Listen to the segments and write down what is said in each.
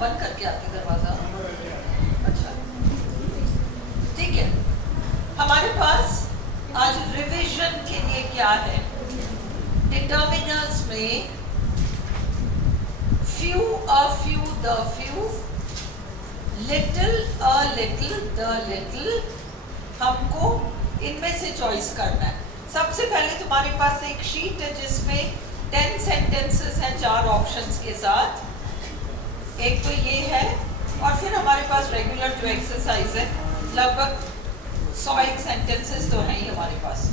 बंद करके आती दरवाजा। अच्छा ठीक है, हमारे पास आज रिवीजन के लिए क्या है? डिटर्मिनर्स में few, a few, the few, little, a little, the little, हमको इनमें से चॉइस करना है। सबसे पहले तुम्हारे पास एक शीट है जिसमें 10 सेंटेंसेस हैं 4 ऑप्शंस के साथ। एक तो ये है और फिर हमारे पास रेगुलर जो एक्सरसाइज है, लगभग 101 सेंटेंसेस तो हैं ही हमारे पास,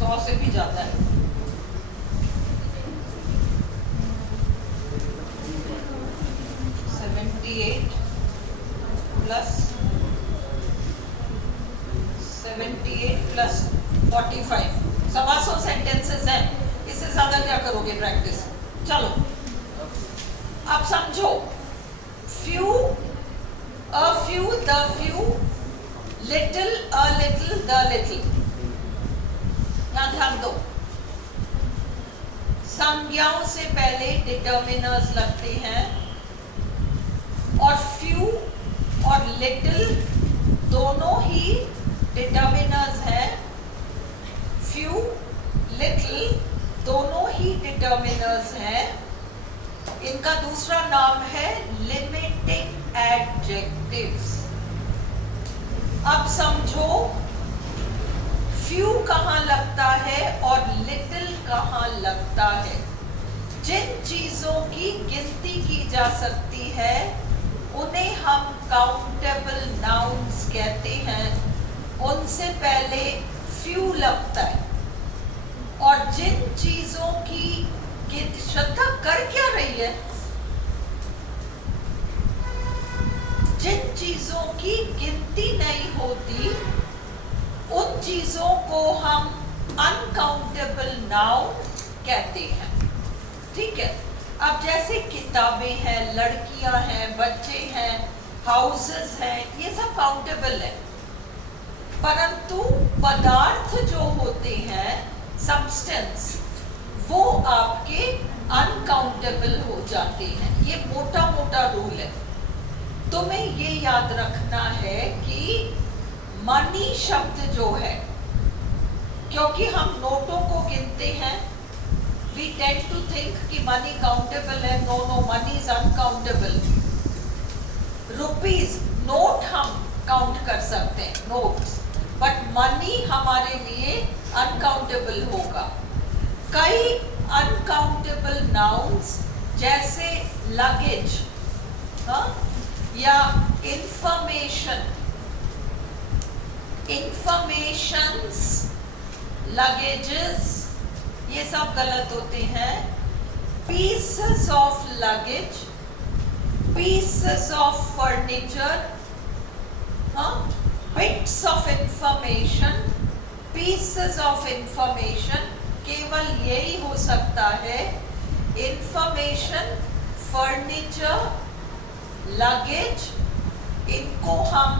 100 से भी ज्यादा है। प्लस 45 125 सेंटेंसेस हैं। इससे ज्यादा क्या करोगे प्रैक्टिस? चलो अब समझो, few, a few, the few, little, a little, the little। यहां ध्यान दो, संज्ञाओं से पहले डिटर्मिनर्स लगते हैं और few और little दोनों ही डिटर्मिनर्स हैं। few, little दोनों ही डिटर्मिनर्स हैं। इनका दूसरा नाम है लिमिटिंग एडजेक्टिव्स। अब समझो, few कहाँ लगता है और little कहाँ लगता है। जिन चीजों की गिनती की जा सकती है उन्हें हम काउंटेबल नाउन्स कहते हैं, उनसे पहले few लगता है। और जिन चीजों की श्रद्धा कर क्या रही है, जिन चीजों की गिनती नहीं होती उन चीजों को हम अनकाउंटेबल नाउन कहते हैं। ठीक है, अब जैसे किताबें हैं, लड़कियां हैं, बच्चे हैं, हाउसेस हैं, ये सब काउंटेबल है। परंतु पदार्थ जो होते हैं, सब्सटेंस, वो आपके अनकाउंटेबल हो जाते हैं। ये मोटा मोटा रूल है। तुम्हें ये याद रखना है कि मनी शब्द जो है, क्योंकि हम नोटों को गिनते हैं, we tend to think कि मनी काउंटेबल है। No no, money is uncountable. Rupees, note हम काउंट कर सकते हैं, नोट्स, बट मनी हमारे लिए अनकाउंटेबल होगा। कई अनकाउंटेबल नाउन्स जैसे लगेज, या इंफॉर्मेशन, इंफॉर्मेशंस, लगेजेस, ये सब गलत होते हैं। Pieces of luggage, pieces of furniture, bits of information, pieces of information, केवल यही हो सकता है। इंफॉर्मेशन, फर्नीचर, लगेज, इनको हम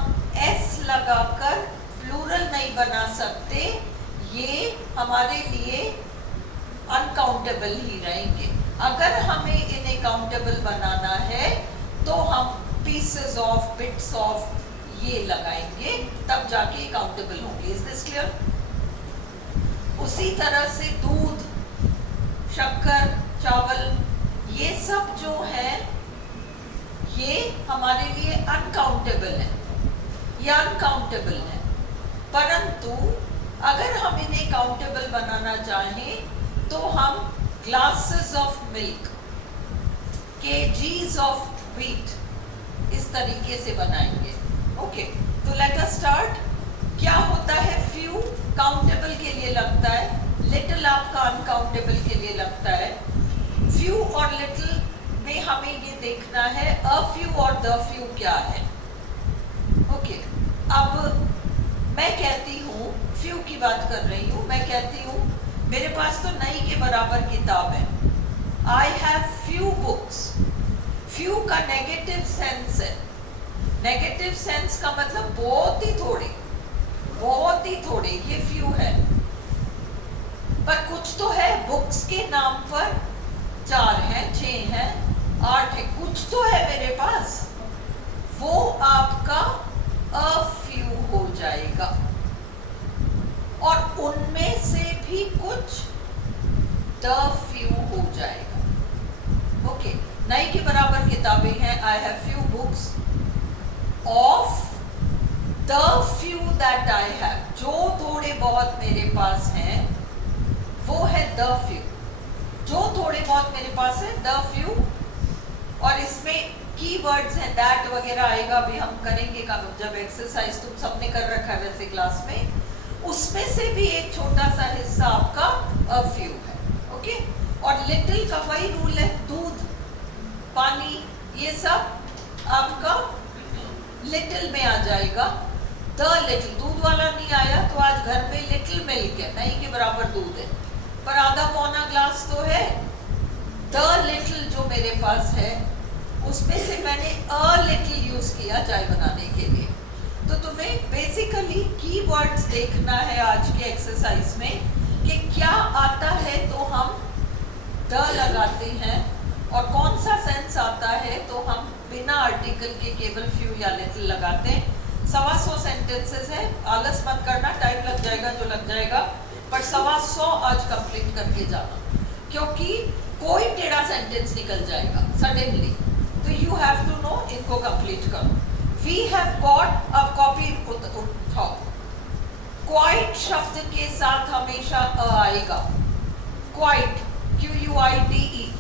एस लगाकर प्लूरल नहीं बना सकते, ये हमारे लिए अनकाउंटेबल ही रहेंगे। अगर हमें इन्हें काउंटेबल बनाना है तो हम पीसेस ऑफ, बिट्स ऑफ ये लगाएंगे, तब जाके काउंटेबल होंगे। Is this clear? उसी तरह से दूध, शक्कर, चावल, ये सब जो है ये हमारे लिए अनकाउंटेबल है, ये अनकाउंटेबल है। परंतु अगर हम इन्हें काउंटेबल बनाना चाहें तो हम glasses of milk, KGs of wheat, इस तरीके से बनाएंगे। ओके, तो लेट अस स्टार्ट। क्या होता है? फ्यू काउंटेबल के लिए लगता है, लिटिल आपका अनकाउंटेबल के लिए लगता है। फ्यू और लिटिल में हमें ये देखना है अ फ्यू और द फ्यू क्या है। ओके, अब मैं कहती हूँ, फ्यू की बात कर रही हूँ, मैं कहती हूँ मेरे पास तो नई के बराबर किताब है। I have few books. Few का नेगेटिव सेंस है। नेगेटिव सेंस का मतलब बहुत ही थोड़े, बहुत ही थोड़े, ये फ्यू है। पर कुछ तो है, बुक्स के नाम पर 4 हैं, 6 हैं, 8 है, कुछ तो है मेरे पास, वो आपका अ फ्यू हो जाएगा, और उनमें से भी कुछ द फ्यू हो जाएगा। ओके, नई के बराबर किताबें हैं, I have few books of the few that I have, जो थोड़े बहुत मेरे पास हैं वो है द फ्यू, जो थोड़े बहुत मेरे पास है द फ्यू, और इसमें कीवर्ड्स हैं दैट वगैरह आएगा, अभी हम करेंगे जब एक्सरसाइज तुम सबने कर रखा है वैसे क्लास में, उसमें से भी एक छोटा सा हिस्सा आपका अ फ्यू है। ओके, और लिटिल का वही रूल है, दूध, पानी, ये सब आपका लिटिल में आ जाएगा। द लिटिल, दूध वाला नहीं आया तो आज घर में लिटिल मिल्क है, नहीं के बराबर दूध है, पर आधा पौना ग्लास तो है। द लिटिल जो मेरे पास है उसमें से मैंने अ लिटिल यूज किया चाय बनाने के लिए। तो तुम्हें बेसिकली कीवर्ड्स देखना है आज के एक्सरसाइज में कि क्या आता है तो हम द लगाते हैं, और कौन सा सेंस आता है तो हम बिना आर्टिकल के केवल फ्यू या लिटिल लगाते हैं। 125 सेंटेंसेस है, आलस मत करना, टाइम लग जाएगा जो लग जाएगा, पर 125 आज कंप्लीट करके जाना, क्योंकि कोई टेढ़ा सेंटेंस निकल जाएगा सडनली, तो यू हैव टू नो इनको कंप्लीट करो। वी हैव गॉट, अब कॉपी उठाओ, क्वाइट शब्द के साथ हमेशा अ आएगा, क्वाइट, QUITE।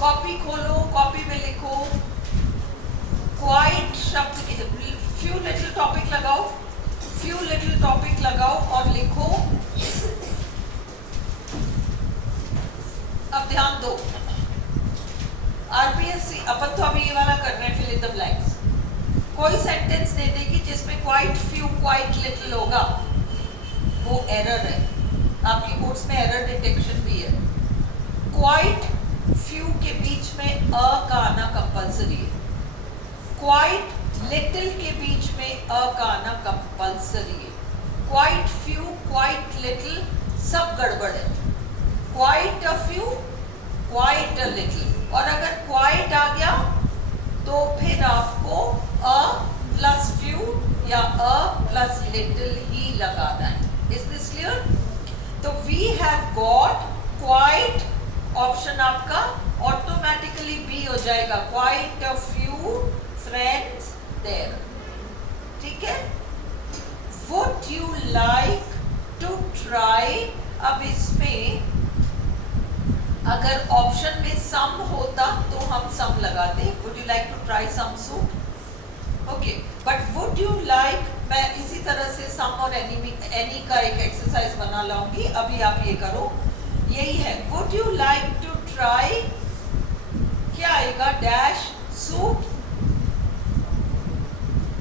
कॉपी खोलो, कॉपी में लिखो क्वाइट शब्द के, फ्यू लिटिल टॉपिक लगाओ, फ्यू लिटिल टॉपिक लगाओ और लिखो। अब ध्यान दो, आरपीएससी, अपन तो अभी ये वाला कर रहे हैं, फिल इन द ब्लैंक्स। कोई सेंटेंस दे देगी जिसमें क्वाइट फ्यू क्वाइट लिटिल होगा, वो एरर है, आपकी कोर्स में एरर डिटेक्शन भी है। क्वाइट फ्यू के बीच में अ का आना कंपल्सरी है, क्वाइट लिटिल के बीच में अ का आना कंपल्सरी है। क्वाइट फ्यू क्वाइट लिटिल सब गड़बड़ है, quite a few quite a little, और अगर क्वाइट आ गया तो फिर आपको अ प्लस फ्यू या अ प्लस लिटिल ही लगाना है। Is this clear? तो we have got quite, option आपका ऑटोमेटिकली बी हो जाएगा, quite a few friends there. ठीक है, would you like to try, अब इसमें अगर ऑप्शन में सम होता तो हम सम लगाते, would you like to try some soup, okay, but would you like, मैं इसी तरह से सम और एनी का एक एक्सरसाइज बना लाऊंगी, अभी आप ये करो, यही है, would you like to try, क्या आएगा, डैश सूप,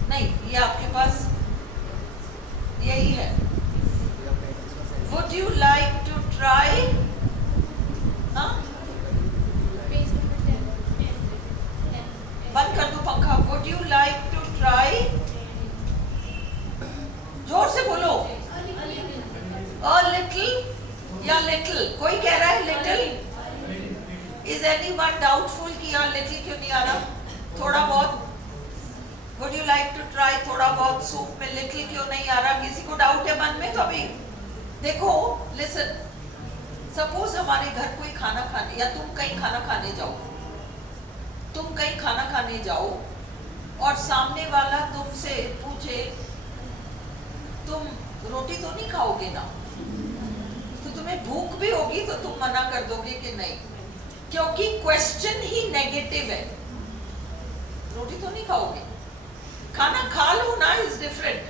नहीं ये आपके पास यही है, would you like to try, बंद कर दो पंखा, would you like to try, जोर से बोलो, अ लिटिल या लिटिल, कोई कह रहा है लिटिल, इज एनीवन डाउटफुल कि यहाँ लिटिल क्यों नहीं आ रहा, थोड़ा बहुत, would you like to try, थोड़ा बहुत सूप में लिटिल क्यों नहीं आ रहा, किसी को डाउट है मन में? तो अभी देखो, लिसन, सपोज हमारे घर कोई खाना खाने, या तुम कहीं खाना खाने जाओ, तुम कहीं खाना खाने जाओ और सामने वाला तुमसे पूछे तुम रोटी तो नहीं खाओगे ना, तो तुम्हें भूख भी होगी तो तुम मना कर दोगे कि नहीं, क्योंकि क्वेश्चन ही नेगेटिव है, रोटी तो नहीं खाओगे, खाना खा लो ना इज डिफरेंट,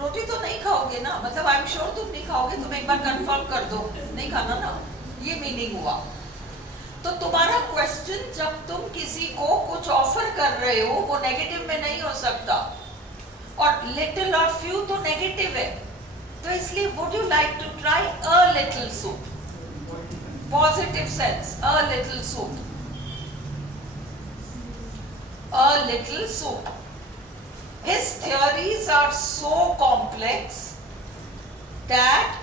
रोटी तो नहीं खाओगे ना, मतलब आई एम श्योर तुम नहीं खाओगे, तुम एक बार कंफर्म कर दो नहीं खाना ना, ये मीनिंग हुआ। तो तुम्हारा क्वेश्चन जब तुम किसी को कुछ ऑफर कर रहे हो वो नेगेटिव में नहीं हो सकता, और लिटिल और फ्यू तो नेगेटिव है, तो इसलिए would you like to try a little soup, positive sense, a little soup, a little soup. His theories are so complex that,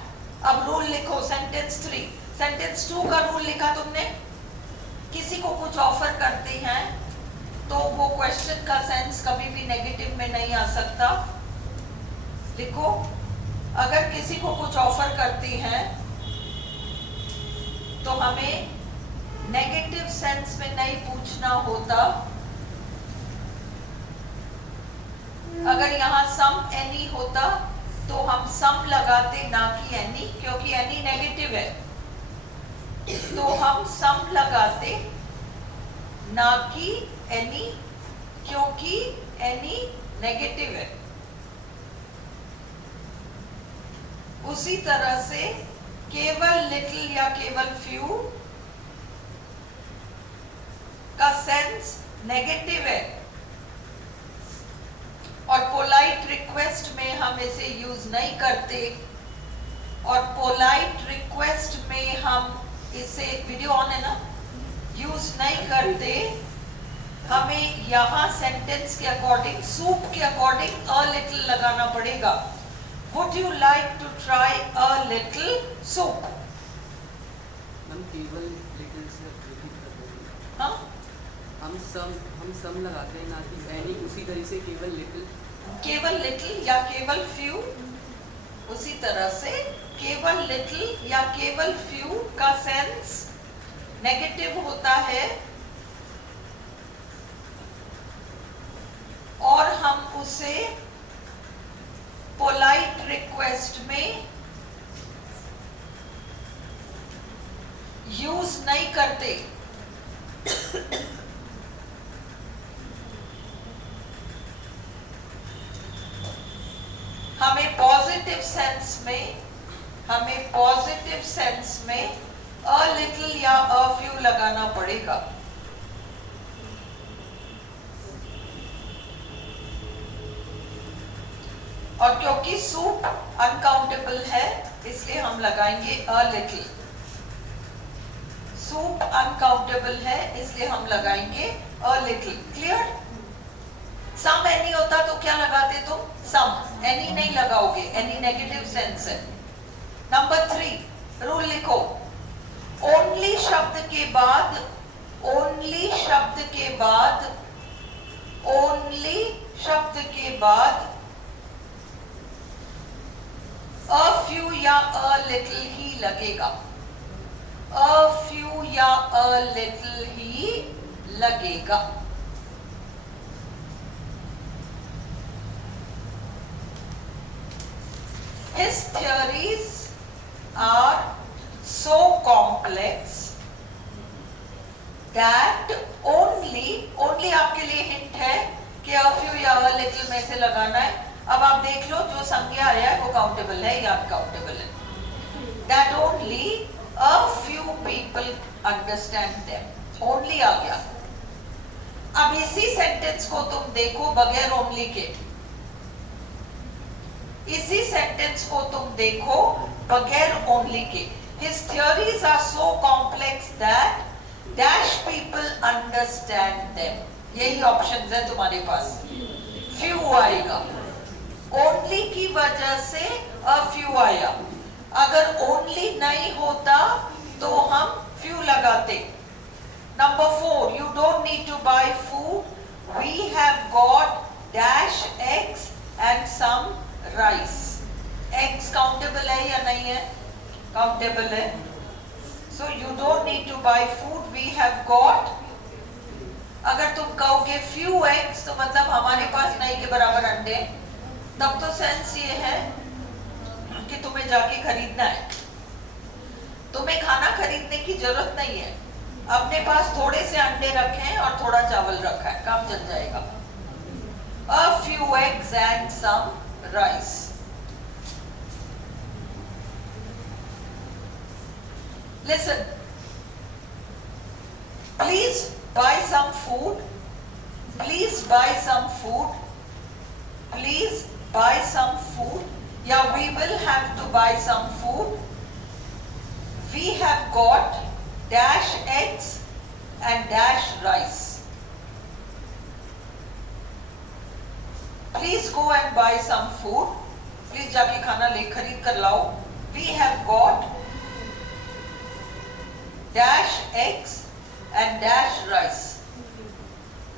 अब रूल लिखो, सेंटेंस 3, सेंटेंस 2 का रूल लिखा तुमने, किसी को कुछ ऑफर करते हैं तो वो क्वेश्चन का सेंस कभी भी नेगेटिव में नहीं आ सकता। लिखो, अगर किसी को कुछ ऑफर करती हैं तो हमें नेगेटिव सेंस में नहीं पूछना होता। अगर यहां सम एनी होता तो हम सम लगाते ना कि एनी, क्योंकि एनी नेगेटिव है, तो हम सम लगाते ना कि एनी, क्योंकि एनी नेगेटिव है। उसी तरह से केवल लिटिल या केवल फ्यू का सेंस नेगेटिव है, और पोलाइट रिक्वेस्ट में हम इसे यूज नहीं करते, और पोलाइट रिक्वेस्ट में हम इसे, वीडियो ऑन है ना, यूज नहीं करते। हमें यहां सेंटेंस के अकॉर्डिंग, सूप के अकॉर्डिंग अ लिटिल लगाना पड़ेगा। Would you like to try a little soup? हम केवल लिटिल से रिपीट कर रहे हैं। हाँ, हम सम लगाते हैं ना कि एनी, उसी तरह से केवल लिटिल या केवल फ्यू, उसी तरह से केवल लिटिल या केवल फ्यू का सेंस नेगेटिव होता है, और हम उसे पोलाइट रिक्वेस्ट में यूज नहीं करते। हमें पॉजिटिव सेंस में अ लिटिल या अ फ्यू लगाना पड़ेगा। और क्योंकि सूप अनकाउंटेबल है इसलिए हम लगाएंगे अ लिटिल। सूप अनकाउंटेबल है इसलिए हम लगाएंगे a little. Clear? Some any होता तो क्या लगाते तुम? सम। एनी नहीं लगाओगे, एनी नेगेटिव सेंस है। नंबर 3 रूल लिखो, ओनली शब्द के बाद अ फ्यू या अ लिटिल ही लगेगा। अ फ्यू या अ लिटिल ही लगेगा। His theories are so complex that only आपके लिए हिंट है कि अ फ्यू या अ लिटिल में से लगाना है। अब आप देख लो, जो संज्ञा आया है वो काउंटेबल है या अनकाउंटेबल है। That only a few people understand them. Only आ गया। अब इसी सेंटेंस को तुम देखो बगैर ओनली के, इसी सेंटेंस को तुम देखो बगैर ओनली के। His theories are so complex that dash people understand them. यही ऑप्शंस है तुम्हारे पास। फ्यू आएगा, ओनली की वजह से अ फ्यू आया। अगर ओनली नहीं होता तो हम फ्यू लगाते। Number 4, you don't need to buy food. We have got dash eggs and some rice. Eggs countable है या नहीं है? Countable है। So you don't need to buy food. We have got, अगर तुम कहोगे few eggs तो मतलब हमारे पास नहीं के बराबर अंडे, तब तो सेंस ये है कि तुम्हें जाके खरीदना है। तुम्हें खाना खरीदने की जरूरत नहीं है, अपने पास थोड़े से अंडे रखे हैं और थोड़ा चावल रखा है, काम चल जाएगा। A few eggs and some rice. Listen, please buy some food. Please buy some food. Please buy some food. Yeah, we will have to buy some food. We have got dash eggs and dash rice. Please go and buy some food. Please जाके खाना ले खरीद कर लाओ. We have got dash eggs and dash rice.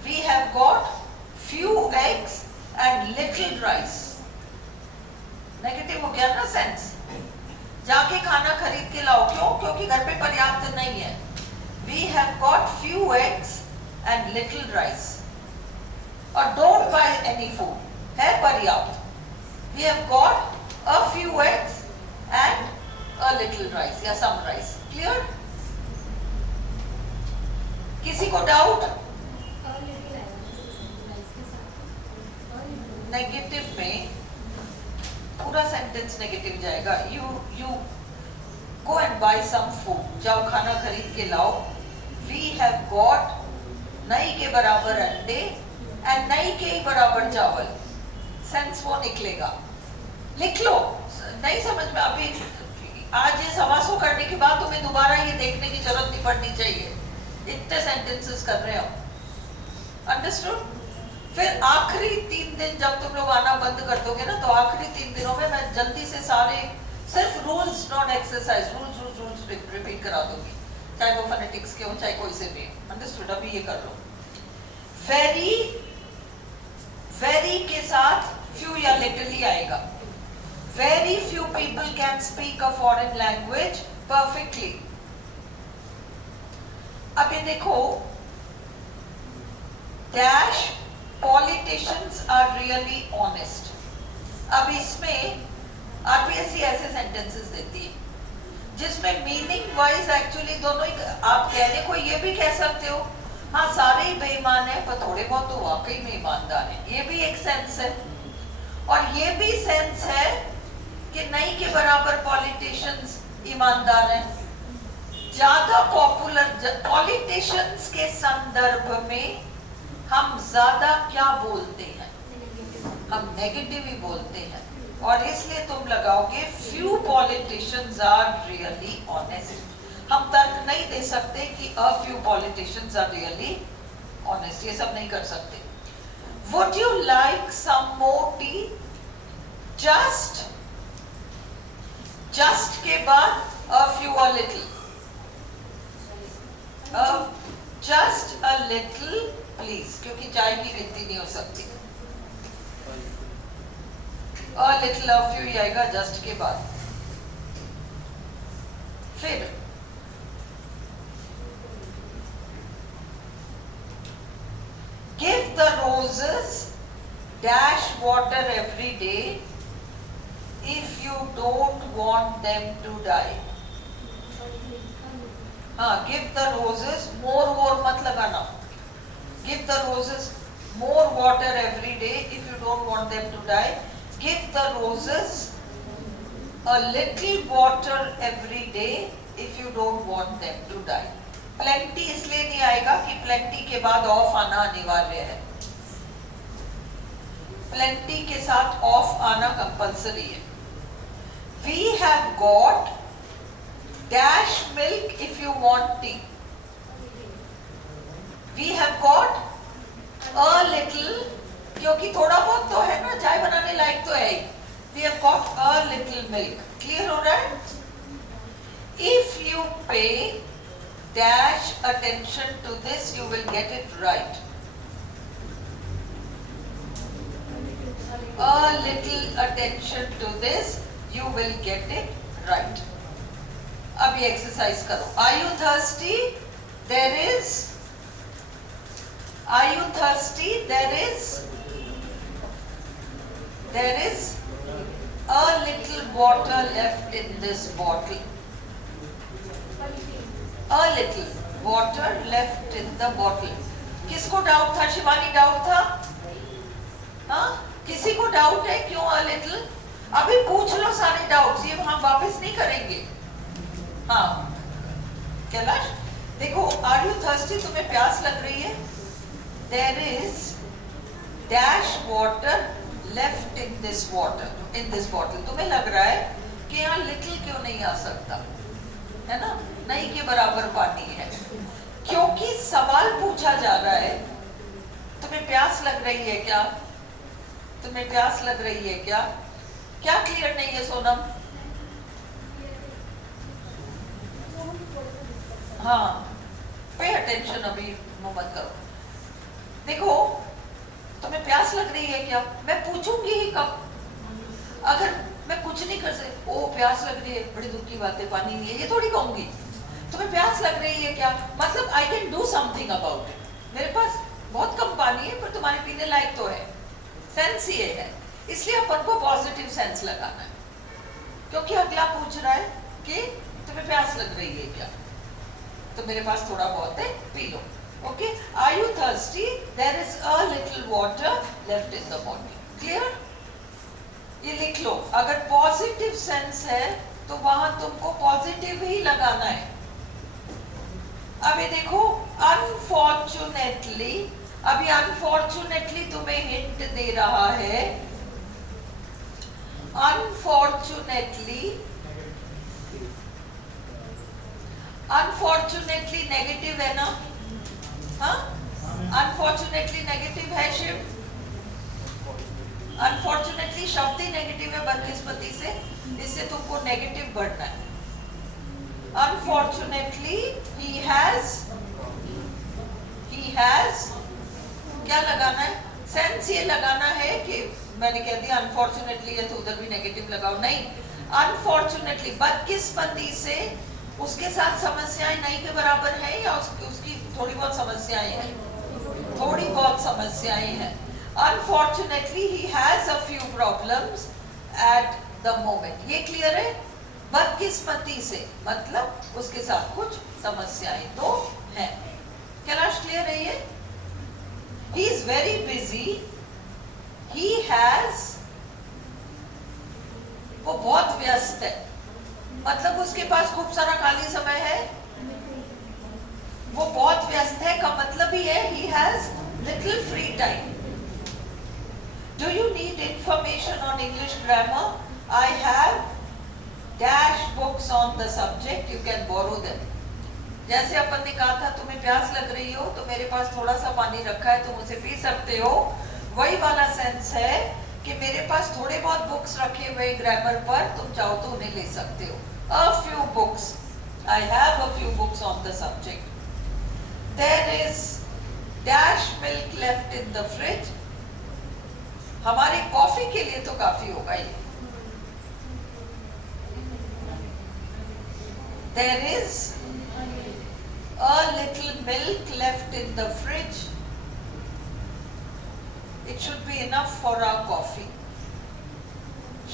We have got few eggs and little rice. Negative हो गया ना sense? जाके खाना खरीद के लाओ, क्यों? क्योंकि घर पे पर्याप्त नहीं है. We have got few eggs and little rice. Or don't buy any food. है पर्याप्त. We have got a few eggs and a little rice या some rice. Clear? किसी को डाउट? नेगेटिव में पूरा सेंटेंस नेगेटिव जाएगा. You go and buy some food. जाओ खाना खरीद के लाओ. वी हैव गॉट नहीं के बराबर अंडे एंड नहीं के ही बराबर चावल. सेंस वो निकलेगा. लिख लो. नहीं समझ में अभी आज ये 125 करने के बाद तुम्हें दोबारा ये देखने की जरूरत नहीं पड़नी चाहिए. इतने सेंटेंसेस कर रहे हो. अंडरस्टूड? फिर आखिरी 3 दिन जब तुम लोग आना बंद कर दोगे ना, तो आखिरी 3 दिनों में मैं जल्दी से सारे सिर्फ rules not exercise, rules repeat करा दूंगी, चाहे वो फोनेटिक्स के हो चाहे कोई से भी. अंडरस्टूड? अभी ये कर लो. वेरी वेरी के साथ फ्यू या लिटिल ही आएगा. Very few people can speak a foreign language perfectly. अब ये देखो, dash politicians are really honest. अब इसमें आरपीएससी ऐसे सेंटेंसेस देती है जिसमें मीनिंग वाइज एक्चुअली दोनों ही, आप कहने को ये भी कह सकते हो हाँ सारे ही बेईमान है पर थोड़े बहुत तो वाकई में ईमानदार है. ये भी एक सेंस है. और ये भी सेंस है कि नहीं के बराबर पॉलिटिशियंस ईमानदार हैं. ज्यादा पॉपुलर पॉलिटिशियंस के संदर्भ में हम ज्यादा क्या बोलते हैं? हम नेगेटिव ही बोलते हैं. और इसलिए तुम लगाओगे few politicians are really honest. हम तर्क नहीं दे सकते कि a few politicians are really honest. ये सब नहीं कर सकते. Would you like some more tea? Just के बाद a few a little. Just a little please, क्योंकि चाय की गिनती नहीं हो सकती. अ लिटिल अ फ्यू ही आएगा जस्ट के बाद. फिर give the roses dash water every day if you don't want them to die. हाँ, गिव द रोजेस, मोर मत लगाना. Give the roses more water every day if you don't want them to die. Give the roses a little water every day if you don't want them to die. Plenty इसलिए नहीं आएगा कि plenty के बाद off आना अनिवार्य है. Plenty के साथ off आना compulsory है. We have got dash milk if you want tea. We have got a little, क्योंकि थोड़ा बहुत तो है ना, चाय बनाने लायक तो है. We have got a little milk. Clear हो रहा है? If you pay dash attention to this, you will get it right. A little attention to this, you will get it right. अब ये एक्सरसाइज करो. Are you thirsty? Are you thirsty? There is a little water left in this bottle. A little water left in the bottle. किसको doubt था? Shivani doubt था? हाँ, किसी को doubt है क्यों a little? अभी पूछ लो सारे डाउट्स, ये हम वापस नहीं करेंगे. हाँ कैलाश, देखो, are you thirsty? तुम्हें प्यास लग रही है? There is dash water left in this bottle. तुम्हें लग रहा है कि यहाँ little क्यों नहीं आ सकता, है ना? नहीं के बराबर पानी है. क्योंकि सवाल पूछा जा रहा है, तुम्हें प्यास लग रही है क्या? तुम्हें प्यास लग रही है क्या? क्या क्लियर नहीं है सोनम? हाँ, पे अटेंशन अभी मत करो। देखो तुम्हें प्यास लग रही है क्या, मैं पूछूंगी ही कब। अगर मैं कुछ नहीं कर सकती, ओ प्यास लग रही है, बड़ी दुख की बात है, पानी नहीं है, ये थोड़ी कहूंगी। तुम्हें प्यास लग रही है क्या, मतलब I can do something about it. मेरे पास बहुत कम पानी है पर तुम्हारे पीने लायक तो है। सेंस ये है, इसलिए अपन को पॉजिटिव सेंस लगाना है, क्योंकि अगला पूछ रहा है कि तुम्हें प्यास लग रही है क्या, तो मेरे पास थोड़ा बहुत है, पी लो। Okay, are you thirsty, there is a little water left in the bottle. Clear, ये लिख लो। अगर पॉजिटिव सेंस है तो वहां तुमको पॉजिटिव ही लगाना है। अब ये देखो, अनफॉर्चुनेटली, अभी अनफॉर्चुनेटली तुम्हें हिंट दे रहा है। अनफॉर्चुनेटली, अनफॉर्चुनेटली नेगेटिव है ना, हाँ, अनफॉर्चुनेटली नेगेटिव है शिव। अनफॉर्चुनेटली शब्द ही नेगेटिव है बदकिस्मती से, इससे तुमको नेगेटिव बढ़ना है। अनफॉर्चुनेटली ही हैज क्या लगाना है, सेंस ये लगाना है कि मैंने कह दिया अनफॉर्चुनेटली है तो उधर भी नेगेटिव लगाओ, नहीं। अनफॉर्चुनेटली बदकिस्मती से उसके साथ समस्याएं नहीं के बराबर है, या उसकी थोड़ी बहुत समस्याएं हैं, थोड़ी बहुत समस्याएं हैं। Unfortunately, he has a few problems at the moment. ये क्लियर है? बदकिस्मती से मतलब उसके साथ कुछ समस्याएं तो हैं। कैलाश क्लियर है ये? He is very busy. He has, वो बहुत व्यस्त है, मतलब उसके पास खूब सारा खाली समय है। वो बहुत व्यस्त है का मतलब ही है he has little free time. Do you need information on English grammar? I have dash books on the subject. You can borrow them. जैसे अपन ने कहा था तुम्हें प्यास लग रही हो तो मेरे पास थोड़ा सा पानी रखा है, तुम उसे पी सकते हो। वही वाला सेंस है कि मेरे पास थोड़े बहुत बुक्स रखे हुए ग्रामर पर, तुम चाहो तो उन्हें ले सकते हो। A few books. I have a few books on the subject. There is dash milk left in the fridge. हमारे कॉफी के लिए तो काफी होगा ये। There is a little milk left in the fridge. It should be enough for our coffee.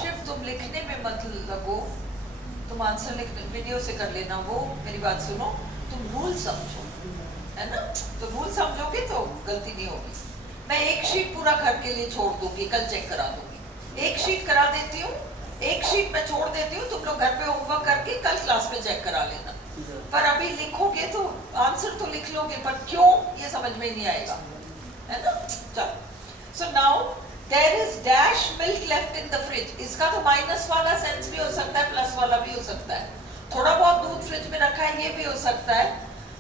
Shiv तुम लिखने में मत लगो, तुम आंसर लिखने वीडियो से कर लेना। वो मेरी बात सुनो, तुम रूल समझो, है ना? तो रूल समझोगे तो गलती नहीं होगी। मैं एक शीट पूरा घर के लिए छोड़ दूंगी, कल चेक करा दूंगी। एक शीट करा देती हूँ, एक शीट मैं छोड़ देती हूँ, तुम लोग घर पे होमवर्क करके कल क्लास में चेक करा लेना। पर अभी लिखोगे तो आंसर तो लिख लोगे, पर क्यों ये समझ में नहीं आएगा, है ना? चलो, so now there is dash milk left in the fridge. इसका तो माइनस वाला सेंस भी हो सकता है, प्लस वाला भी हो सकता है। थोड़ा बहुत दूध फ्रिज में रखा है, ये भी हो सकता है,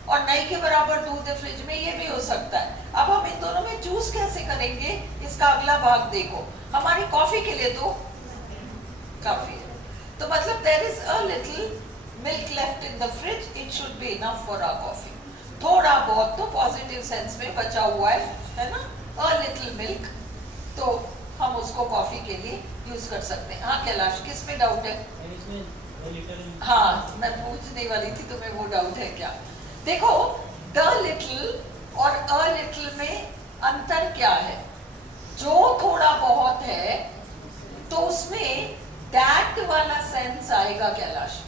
और नहीं के बराबर दूध है फ्रिज में, ये भी हो सकता है। अब हम इन दोनों में चूज कैसे करेंगे, इसका अगला भाग देखो। हमारी कॉफी के लिए तो काफी है, तो मतलब there is a little milk left in the fridge, it should be enough for our coffee. थोड़ा बहुत तो पॉजिटिव सेंस में बचा हुआ है ना? अ लिटिल मिल्क, तो हम उसको कॉफी के लिए यूज कर सकते हैं। हाँ कैलाश, किस में डाउट है? हाँ, मैं पूछने वाली थी तुम्हें वो डाउट है क्या। देखो, द लिटिल और अ लिटिल में अंतर क्या है? जो थोड़ा बहुत है तो उसमें दैट वाला सेंस आएगा कैलाश।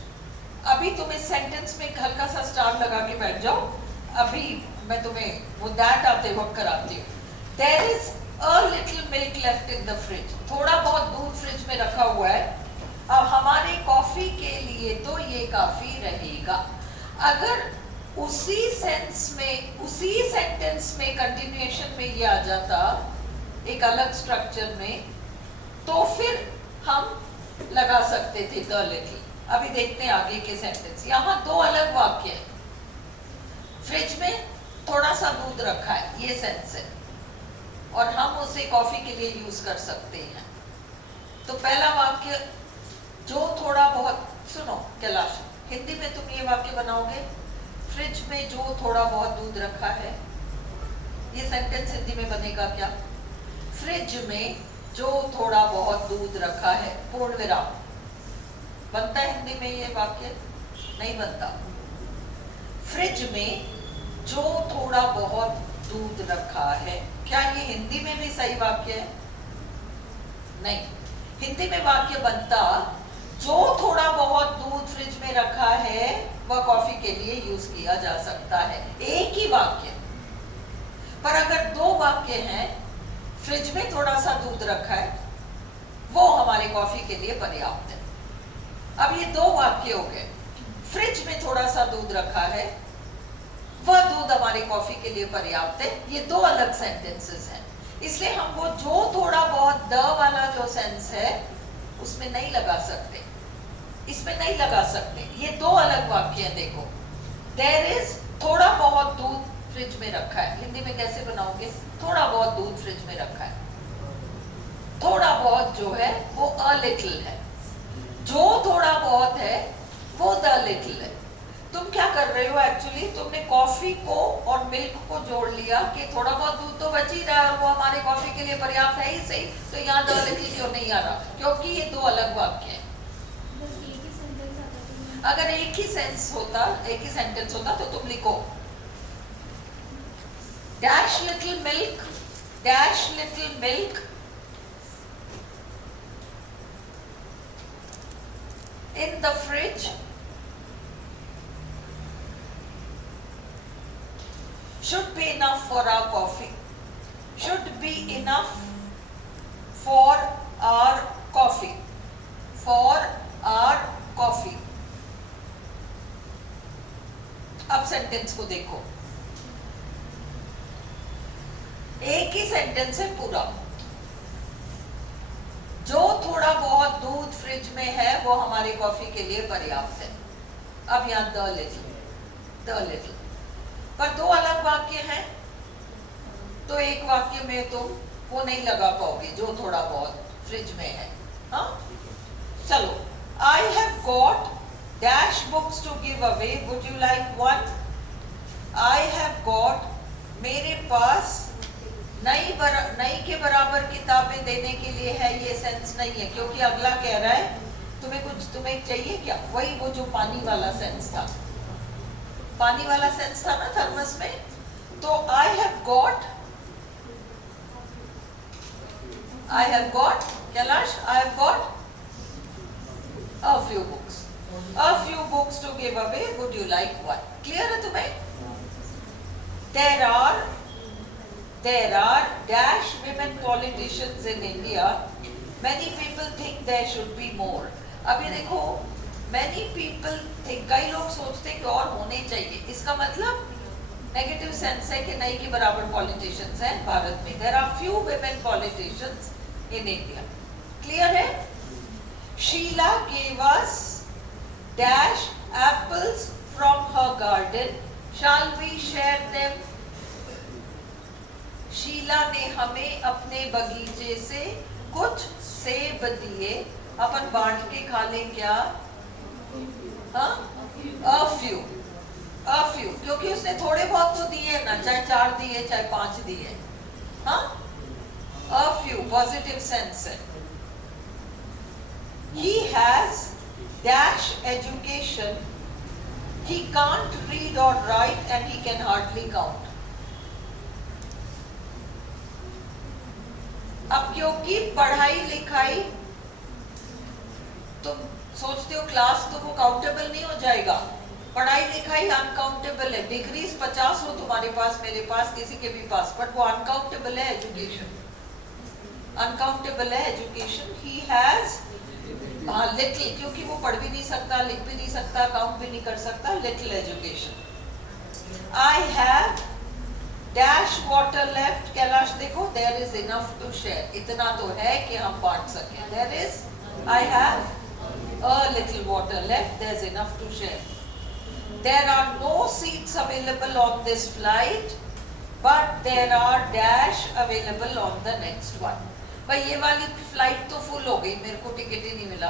अभी तुम इस सेंटेंस में एक हल्का सा स्टार लगा के बैठ जाओ, अभी मैं तुम्हें वो दैट आते वक्त कराती हूँ। There is a little milk left in the fridge, थोड़ा बहुत दूध फ्रिज में रखा हुआ है। अब हमारे कॉफी के लिए तो ये काफी रहेगा। अगर उसी सेंस में, उसी सेंटेंस में, कंटिन्यूएशन में ये आ जाता एक अलग स्ट्रक्चर में, तो फिर हम लगा सकते थे द लिटिल। अभी देखते हैं आगे के सेंटेंस। यहाँ दो अलग वाक्य है। फ्रिज में थोड़ा सा दूध रखा है, ये सेंस है, और हम उसे कॉफी के लिए यूज कर सकते हैं। तो पहला वाक्य जो थोड़ा बहुत, सुनो कैलाश, हिंदी में तुम ये वाक्य बनाओगे, फ्रिज में जो थोड़ा बहुत दूध रखा है, ये सेंटेंस हिंदी में बनेगा क्या? फ्रिज में जो थोड़ा बहुत दूध रखा है, पूर्ण विराम। बनता है हिंदी में ये वाक्य? नहीं बनता। फ्रिज में जो थोड़ा बहुत दूध रखा है, क्या ये हिंदी में भी सही वाक्य है? नहीं। हिंदी में वाक्य बनता जो थोड़ा बहुत दूध फ्रिज में रखा है वह कॉफी के लिए यूज किया जा सकता है। एक ही वाक्य। पर अगर दो वाक्य हैं, फ्रिज में थोड़ा सा दूध रखा है, वो हमारे कॉफी के लिए पर्याप्त है। अब ये दो वाक्य हो गए। फ्रिज में थोड़ा सा दूध रखा है, वह दूध हमारे कॉफी के लिए पर्याप्त है। ये दो अलग सेंटेंसेस हैं, इसलिए हम वो जो थोड़ा बहुत द वाला जो सेंस है उसमें नहीं लगा सकते, इसमें नहीं लगा सकते। ये दो अलग वाक्य हैं। देखो, देयर इज थोड़ा बहुत दूध फ्रिज में रखा है, हिंदी में कैसे बनाओगे? थोड़ा बहुत दूध फ्रिज में रखा है। थोड़ा बहुत जो है वो अ लिटिल है, जो थोड़ा बहुत है वो द लिटिल है। तुम क्या कर रहे हो एक्चुअली? तुमने कॉफी को और मिल्क को जोड़ लिया कि थोड़ा बहुत दूध तो बच ही रहा है और वो हमारे कॉफी के लिए पर्याप्त है ही सही, तो यहाँ द लिटिल क्यों नहीं आ रहा? क्योंकि ये दो अलग वाक्य हैं। अगर एक ही सेंस होता, एक ही सेंटेंस होता तो तुम लिखो dash little milk, dash little milk in the fridge should be enough for our coffee, should be enough for our coffee, for our coffee। अब सेंटेंस को देखो, एक ही सेंटेंस है पूरा। जो थोड़ा बहुत दूध फ्रिज में है वो हमारे कॉफी के लिए पर्याप्त है। अब यहाँ द लिटिल, पर दो अलग वाक्य हैं, तो एक वाक्य में तुम वो नहीं लगा पाओगे जो थोड़ा बहुत फ्रिज में है। हाँ, चलो, I have got dash books to give away, would you like one? I have got, मेरे पास नई के बराबर किताबें देने के लिए है, ये सेंस नहीं है, क्योंकि अगला कह रहा है तुम्हें चाहिए क्या? वही वो जो पानी वाला सेंस था, पानी वाला सेंस था ना थर्मस में। तो आई have got Kailash, I have got a few books to give away, would you like one? Clear है तुम्हें? There are dash women politicians in India. Many people think there should be more. अभी देखो, many people think, कई लोग सोचते हैं कि और होने चाहिए। इसका मतलब नेगेटिव सेंस है कि नहीं के बराबर पॉलिटिशियंस हैं भारत में। There are few women politicians in India. Clear है? Sheila gave us dash apples from her garden. Shall we share them? Sheela ने हमें अपने बगीचे से कुछ सेब दिए, अपन बांट के खा लें क्या? A few, क्योंकि उसने थोड़े बहुत तो दिए ना, चाहे 4 दिए चाहे 5 दिए। हाँ, a few पॉजिटिव सेंस है। He has dash education, he can't read or write and he can hardly count। अब क्योंकि पढ़ाई लिखाई, तुम सोचते हो क्लास तो वो काउंटेबल नहीं हो जाएगा, पढ़ाई लिखाई अनकाउंटेबल है। डिग्रीज 50 हो तुम्हारे पास, मेरे पास, किसी के भी पास, बट वो अनकाउंटेबल है एजुकेशन, अनकाउंटेबल है एजुकेशन। ही हैज लिटिल, क्योंकि वो पढ़ भी नहीं सकता, लिख भी नहीं सकता, काउंट भी नहीं कर सकता, little education. I have dash water left, Kailash देखो, there is enough to share, इतना तो है कि हम बांट सकें। There is, I have a little water left, there is enough to share. There are no seats available on this flight, but there are dash available on the next one. भाई ये वाली फ्लाइट तो full हो गई, मेरे को ticket ही नहीं मिला,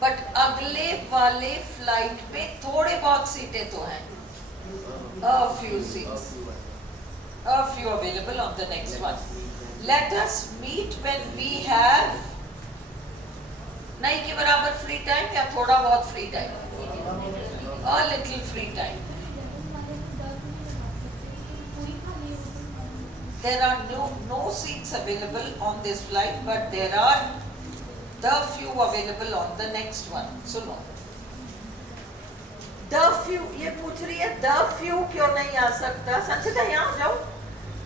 बट अगले वाले फ्लाइट में थोड़े बहुत सीटें तो हैं। A few seats. A few available on the next one. Let us meet when we have नहीं के बराबर फ्री टाइम या थोड़ा बहुत free time, a little free time. There are no seats available on this flight, but there are the few available on the next one. सुनो, the few ये पूछ रही है the few क्यों नहीं आ सकता? संचिता यहाँ जाओ.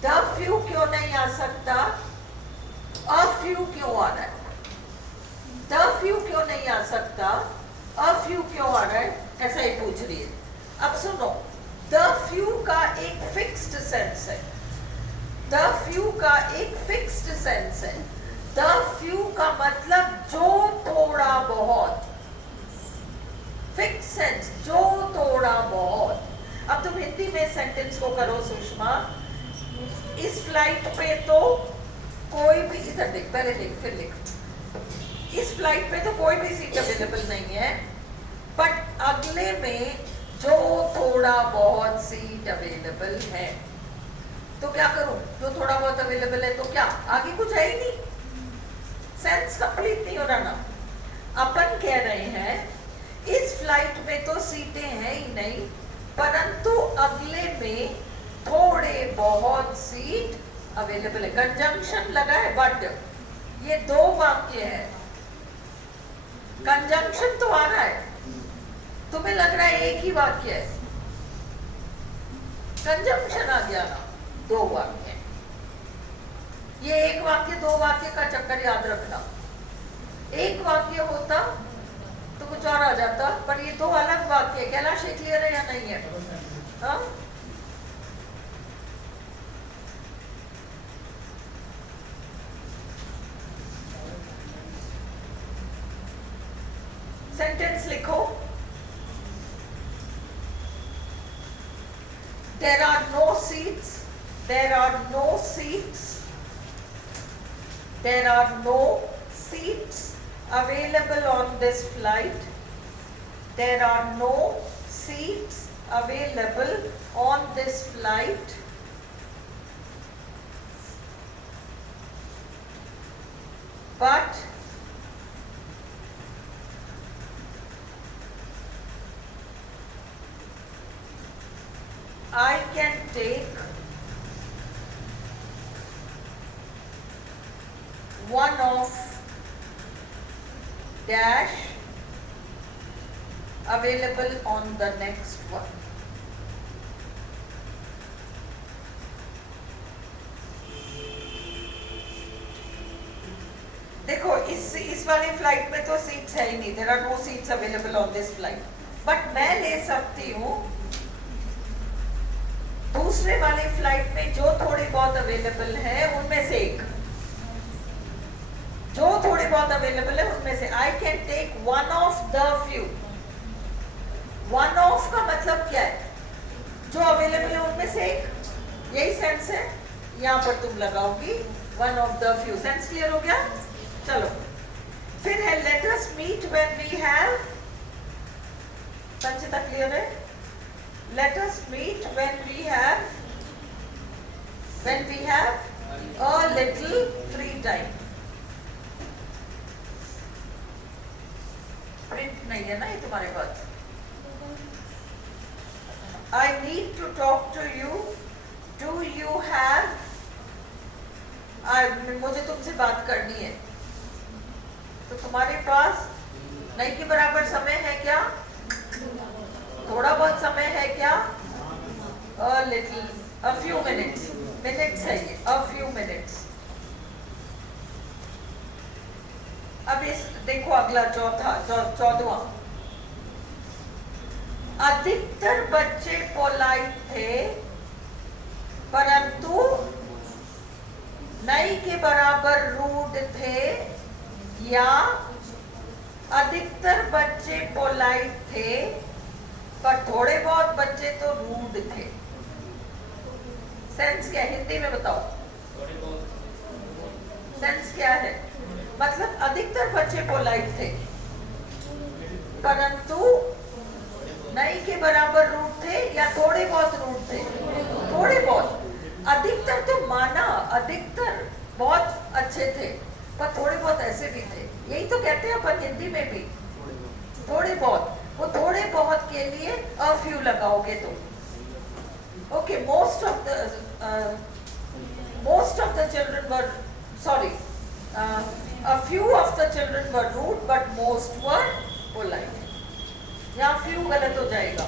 The few क्यों नहीं आ सकता? A few क्यों आ रहा है? The few क्यों नहीं आ सकता? A few क्यों आ रहा है? ऐसा ही पूछ रही है. अब सुनो, the few का एक फिक्स्ड सेंस है. The few का एक फिक्स्ड सेंस है. The few का मतलब जो थोड़ा बहुत. फिक्स सेंस, जो थोड़ा बहुत. अब तुम हिंदी में सेंटेंस को करो सुषमा. इस फ्लाइट पे तो कोई भी, इधर देख, पहले देख फिर लिख. इस फ्लाइट पे तो कोई भी सीट अवेलेबल नहीं है, बट अगले में जो थोड़ा बहुत सीट अवेलेबल है. तो क्या करूं? जो थोड़ा बहुत अवेलेबल है तो क्या, आगे कुछ है ही नहीं. सेंस कंप्लीट नहीं हो रहा ना. अपन कह रहे हैं इस फ्लाइट में तो सीटें हैं ही नहीं, परंतु अगले में थोड़े बहुत सीट अवेलेबल है. कंजंक्शन लगा है, बट ये दो वाक्य है. कंजंक्शन तो आ रहा है, तुम्हें लग रहा है एक ही वाक्य है. कंजंक्शन आ गया ना, दो वाक्य. ये एक वाक्य दो वाक्य का चक्कर याद रखना. एक वाक्य होता तो कुछ और आ जाता, पर ये दो अलग वाक्य है. कैलाश ये क्लियर है या नहीं है? हाँ, सेंटेंस लिखो. There are no seats. There are no seats. There are no seats available on this flight. There are no seats available on this flight. But I can take one of dash available on the next one. देखो इस वाली flight में तो seats है ही नहीं. There are no seats available on this flight, but मैं ले सकती हूँ दूसरे वाले फ्लाइट में जो थोड़ी बहुत अवेलेबल है उनमें से एक. जो थोड़ी बहुत अवेलेबल है उनमें से I can take one of the few. One of का मतलब क्या है? जो अवेलेबल है उनमें से एक. यही सेंस है. यहाँ पर तुम लगाओगी one of the few. Sense clear हो गया? चलो फिर है let us meet when we have. Sanchita clear है? Let us meet when we have a little free time. Print नहीं है ना ये तुम्हारे पास. I need to talk to you. Do you have? मुझे तुमसे बात करनी है. तो तुम्हारे पास नहीं के बराबर समय है क्या? थोड़ा बहुत समय है क्या? A little, a few minutes. Minutes है ये, a few minutes. अब इस देखो अगला चौदवा. अधिकतर बच्चे पोलाइट थे, परंतु नहीं के बराबर रूड थे, या अधिकतर बच्चे पोलाइट थे पर थोड़े बहुत बच्चे तो रूड थे. सेंस क्या है? हिंदी में बताओ. सेंस क्या है? मतलब अधिकतर बच्चे पोलाइट थे, परंतु नहीं के बराबर रूड थे, या थोड़े बहुत रूड थे? थोड़े बहुत। अधिकतर तो माना, अधिकतर बहुत अच्छे थे, पर थोड़े बहुत ऐसे भी थे। यही तो कहते हैं अपन हिंदी में भी, थोड़े बहुत। वो थोड़े बहुत के लिए अ फ्यू लगाओगे तो okay. Most of the children were sorry, a few of the children were rude but most were polite. यहाँ few गलत हो जाएगा।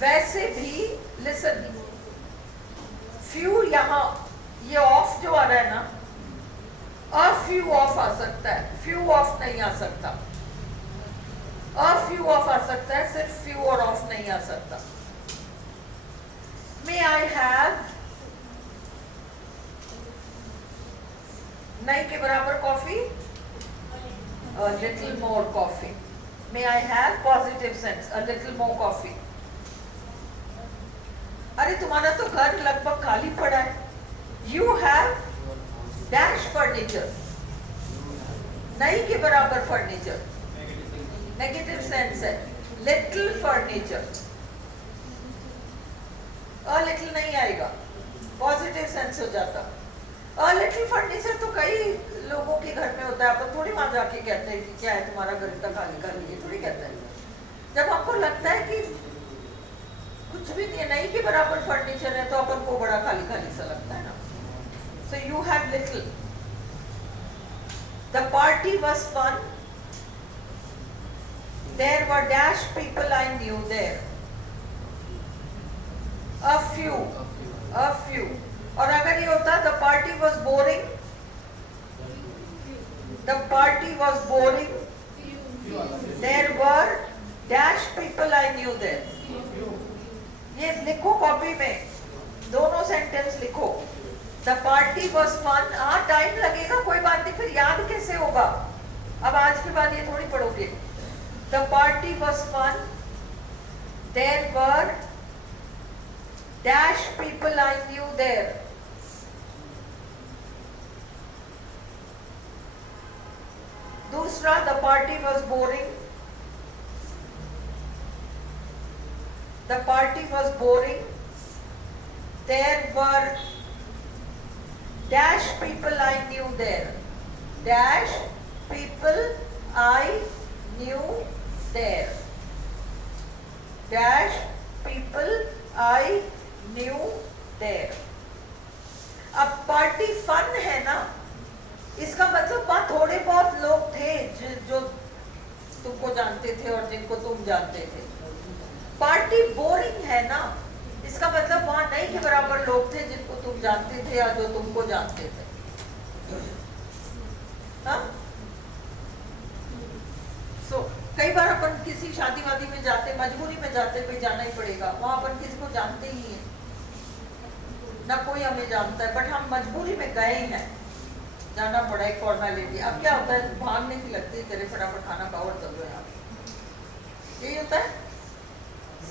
वैसे भी listen, few यहाँ ये ऑफ जो आ रहा है ना, a few ऑफ आ सकता है, few ऑफ नहीं आ सकता। a few ऑफ आ सकता है, सिर्फ few और ऑफ नहीं आ सकता। May I have, नहीं के बराबर coffee, a little more coffee. May I have positive sense, a little more coffee. अरे तुम्हारा तो घर लगभग खाली पड़ा है। You have dash furniture, नहीं के बराबर furniture, negative sense है। Little furniture, a little नहीं आएगा, पॉजिटिव सेंस हो जाता। a little furniture तो कई लोगों के घर में होता है, अपन थोड़ी वहां जाके कहते हैं कि क्या है तुम्हारा घर इतना खाली खाली है, थोड़ी कहते हैं। जब आपको लगता है कि कुछ भी नहीं के बराबर फर्नीचर है तो अपन को बड़ा खाली खाली सा लगता है ना। So you have little. The party was fun. There were dash people I knew there. A few. और अगर ये होता the party was boring, the party was boring, there were dash people I knew there. ये लिखो copy में, दोनों sentence लिखो। The party was fun, हाँ टाइम लगेगा, कोई बात नहीं, फिर याद कैसे होगा? अब आज के बाद ये थोड़ी पढ़ोगे। The party was fun, there were dash people I knew there. दूसरा, the party was boring. The party was boring. There were dash people I knew there. Dash people I knew there. Dash people I knew there. अब party fun है ना, इसका मतलब वहां थोड़े बहुत लोग थे जो तुमको जानते थे और जिनको तुम जानते थे। पार्टी बोरिंग है ना, इसका मतलब वहां नहीं के बराबर लोग थे जिनको तुम जानते थे या जो तुमको जानते थे। हाँ? So, कई बार अपन किसी शादी वादी में जाते, मजबूरी में जाते, कोई जाना ही पड़ेगा, वहां अपन किसी को जानते ही नहीं है ना, कोई हमें जानता है, बट हम मजबूरी में गए हैं, जाना पड़ा, एक फॉर्मेलिटी। अब क्या होता है, भागने की लगती है, चले फटाफट खाना खाओ और चलो यहाँ, यही होता है।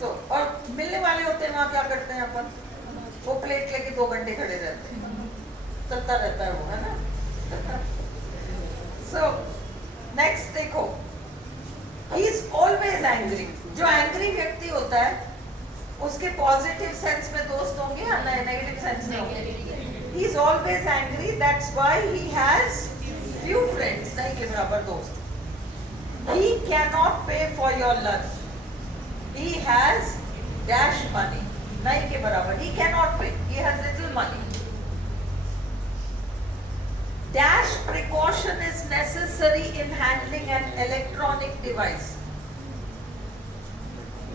और मिलने वाले होते हैं, वहाँ क्या करते हैं अपन, वो प्लेट लेके 2 घंटे खड़े रहते हैं, चलता रहता है वो, है ना। नेक्स्ट देखो, ही इज ऑलवेज एंग्री। जो एंग्री व्यक्ति होता है उसके पॉजिटिव सेंस में दोस्त होंगे या नेगेटिव सेंस में होंगे? He is always angry, that's why he has few friends, नहीं के बराबर दोस्त। ही कैन नॉट पे for your lunch, he has dash money, नहीं के बराबर, he cannot pay, he has little money. Dash precaution is necessary in handling an electronic device.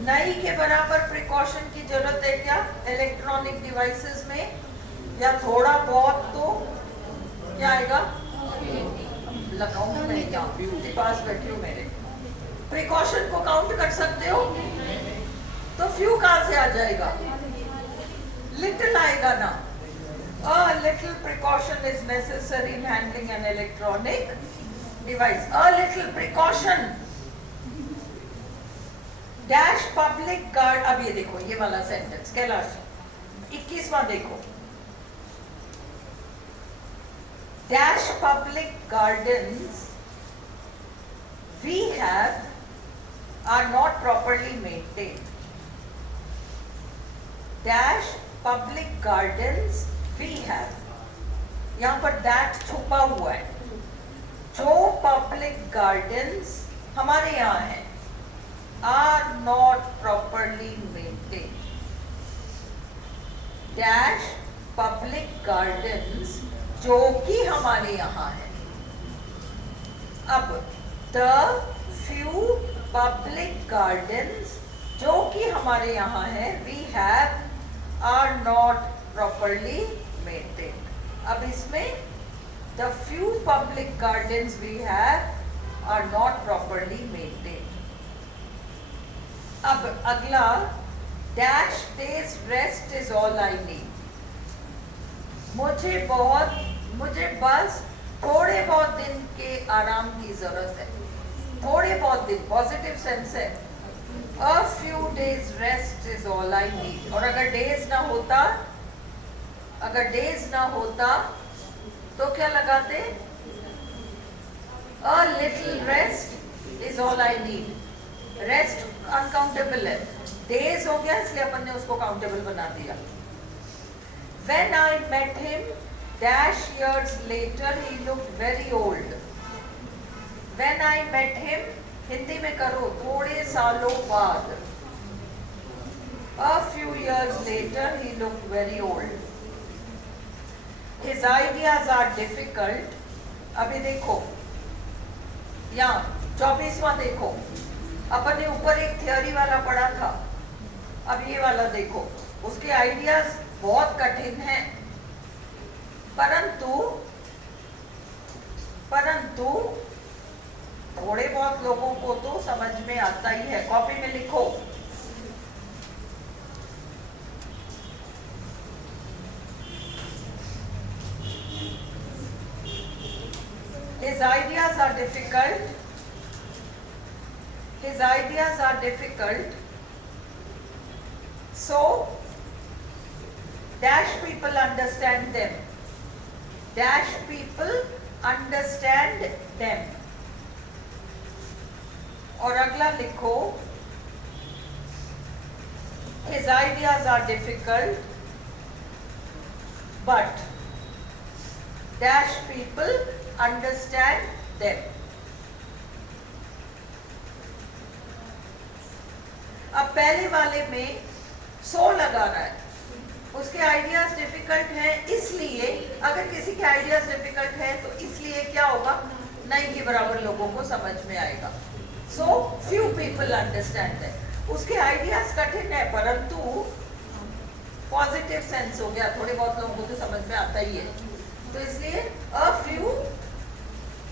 नहीं के बराबर प्रिकॉशन की जरूरत है क्या इलेक्ट्रॉनिक डिवाइसेस में, या थोड़ा बहुत तो क्या आएगा? लगाऊंगा मैं यहाँ पास बैठी हूँ मेरे। प्रिकॉशन को काउंट कर सकते हो तो फ्यू कहां से आ जाएगा? लिटिल आएगा ना। A little precaution is necessary in handling an electronic device. A little precaution. Dash public guard. अब ये देखो, ये वाला सेंटेंस कैलाश 21वां देखो। Dash public gardens we have are not properly maintained. Dash public gardens we have. यहाँ पर that छुपा हुआ है. जो public gardens हमारे यहाँ हैं are not properly maintained. Dash public gardens जो कि हमारे यहाँ है. अब the few public gardens जो कि हमारे यहाँ है we have are not properly maintained. अब इसमें the few public gardens we have are not properly maintained. अब अगला dash days rest is all I need. मुझे बस थोड़े बहुत दिन के आराम की जरूरत है. थोड़े बहुत दिन पॉजिटिव सेंस है. A few days rest is all I need. और अगर days ना होता तो क्या लगाते? A little rest is all I need. Rest uncountable है. Days हो गया इसलिए अपन ने उसको countable बना दिया. When I met him, dash years later, he looked very old. When I met him, Hindi में करो थोड़े सालों बाद. A few years later, he looked very old. His ideas are difficult. अभी देखो यहाँ 24वां देखो. अपन ने ऊपर एक थियोरी वाला पढ़ा था. अब ये वाला देखो. उसके आइडियाज बहुत कठिन हैं. परंतु थोड़े बहुत लोगों को तो समझ में आता ही है. कॉपी में लिखो. His ideas are difficult. His ideas are difficult. So, dash people understand them. Dash people understand them. और अगला लिखो. His ideas are difficult, but dash people understand them. अब पहले वाले में सो लगाना है. उसके आइडियाज डिफिकल्ट हैं इसलिए, अगर किसी के आइडियाज डिफिकल्ट हैं तो इसलिए क्या होगा? नहीं के बराबर लोगों को समझ में आएगा. So few people understand that. उसके आइडियाज कठिन है परंतु पॉजिटिव सेंस हो गया. थोड़े बहुत लोगों को तो समझ में आता ही है. तो इसलिए a few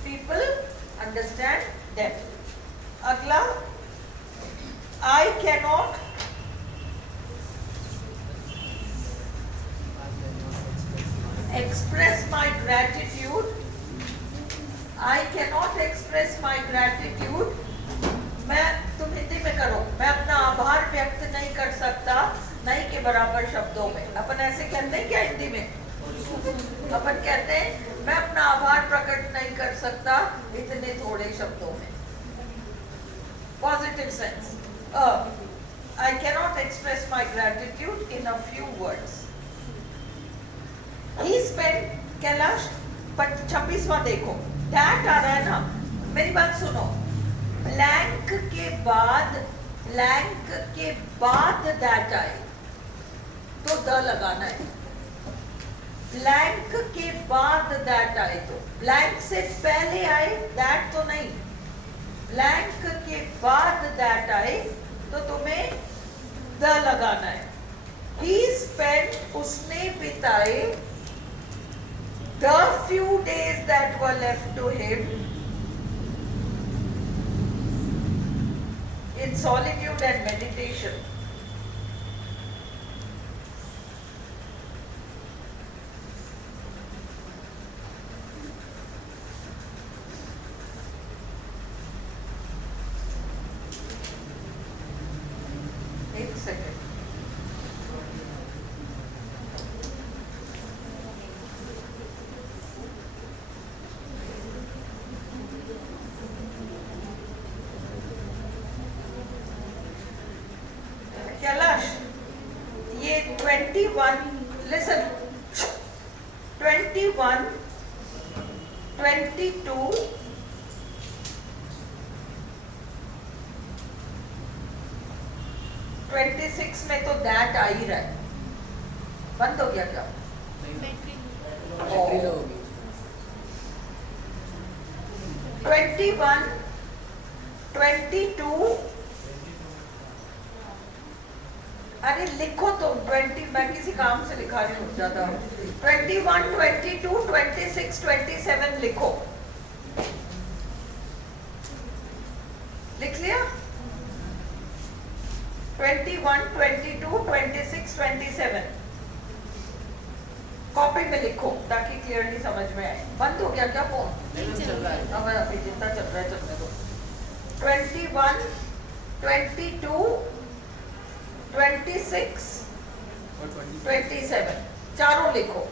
people understand them. अगला I cannot express my gratitude. I cannot express my gratitude. तुम हिंदी में करो. मैं अपना आभार व्यक्त नहीं कर सकता नहीं के बराबर शब्दों में. अपन ऐसे कहते हैं क्या हिंदी में? अपन कहते हैं मैं अपना आभार प्रकट नहीं कर सकता इतने थोड़े शब्दों में. Positive sense. I cannot express my gratitude in a few words. He spent Kailash 26वां देखो. That आ रहा है ना. मेरी बात सुनो. ब्लैंक के बाद that आए तो द लगाना है. ब्लैंक के बाद that आए तो. ब्लैंक से पहले आए that तो नहीं. ब्लैंक के बाद that आए तो तुम्हें द लगाना है. He spent उसने बिताए the few days that were left to him in solitude and meditation. एक सेकेंड. 21, 22, 26 में तो दैट आ ही रहा है। बंद हो गया क्या? Battery Oh. लो होगी 21, 22, अरे लिखो तो 20, मैं किसी काम से लिखा रही हूँ ज्यादा। 21, 22, 26, 27 लिखो। लिख लिया? 21, 22, 26, 27 कॉपी में लिखो ताकि क्लियरली समझ में आए। बंद हो गया क्या फोन? नहीं चल रहा है अब अभी जितना चल रहा है चलने दो। 21, 22, 26, और 20 27 चारों लिखो।